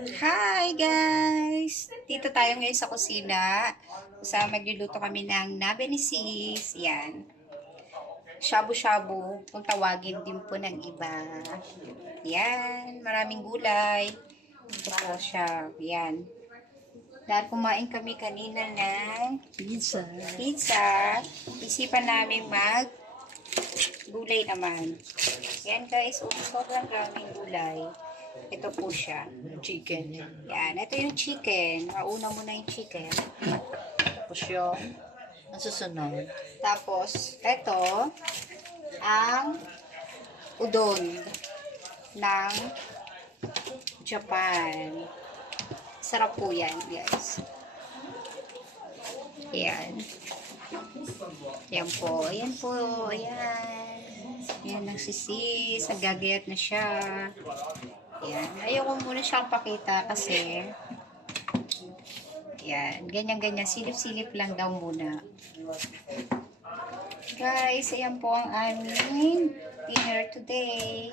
Hi guys! Dito tayo ngayon sa kusina. Magluluto kami ng nabe ni sis. Yan. Shabu-shabu. Kung tawagin din po ng iba. Yan. Maraming gulay. Ito po siya. Yan. Dahil kumain kami kanina ng pizza. Isipan namin gulay naman. Yan guys. Sobrang daming gulay. Ito po siya. Chicken. Yan. Ito yung chicken. Mauna muna yung chicken. Tapos yung Ang susunod. tapos, ito ang udon ng Japan. Sarap po yan, guys. Yan. Yan po. Ayan po. Ayan. Yan ang sisis. Nagagayat na siya. Yan. Ayoko muna siyang pakita kasi yan. Ganyan-ganyan. Silip-silip lang daw muna. Guys, ayan po ang aming dinner today.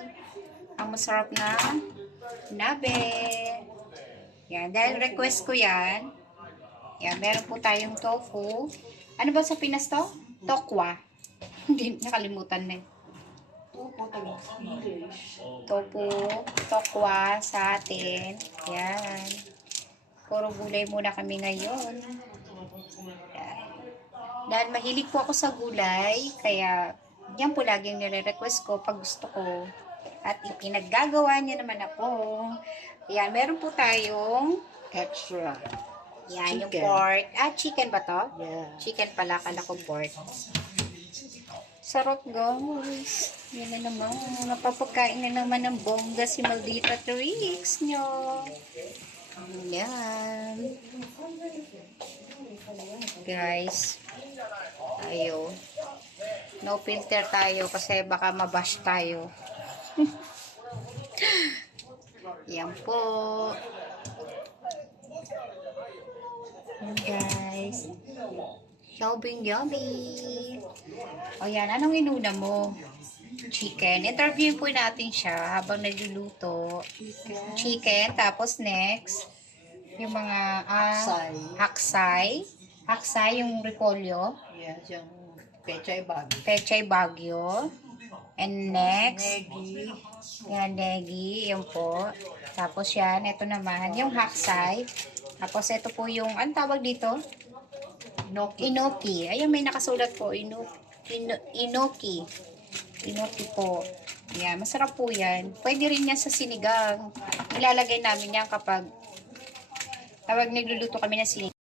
Ang masarap na nabe. Yan. Dahil request ko yan. Yan. Meron po tayong tofu. Ano ba sa Pinas to? Tokwa. Hindi, nakalimutan na eh. Tofu, tokwa sa atin. Yan. Puro gulay muna kami ngayon. Yan. Dahil mahilig po ako sa gulay, kaya yan po laging nire-request ko pag gusto ko. At ipinaggagawa niya naman ako. Yan, meron po tayong Extra. yan, yung Chicken. pork. Chicken ba to? Yeah. Chicken pala, kala ko pork. Sarap guys. Yan na naman. Napapagkain na naman ng bongga si Maldita Tricks nyo. Yan. Guys. Tayo. No filter tayo kasi baka mabash tayo. Yan po. Yan guys. Yummy. O yan, anong inuna mo? Chicken. Interviewin po natin siya habang nagluluto. Chicken. Tapos next, yung mga haksay. Haksay, yung repolyo. Yes, yung pechay bag. Pechay bagyo. And next, Negi. yan, negi. Yan po. Tapos yan, ito naman, yung haksay. Tapos ito po yung, anong tawag dito? Inoki. Ayun, may nakasulat po. Inoki. Inoki po. Yan, masarap po yan. Pwede rin yan sa sinigang. Ilalagay namin yan kapag nagluluto kami ng sinigang.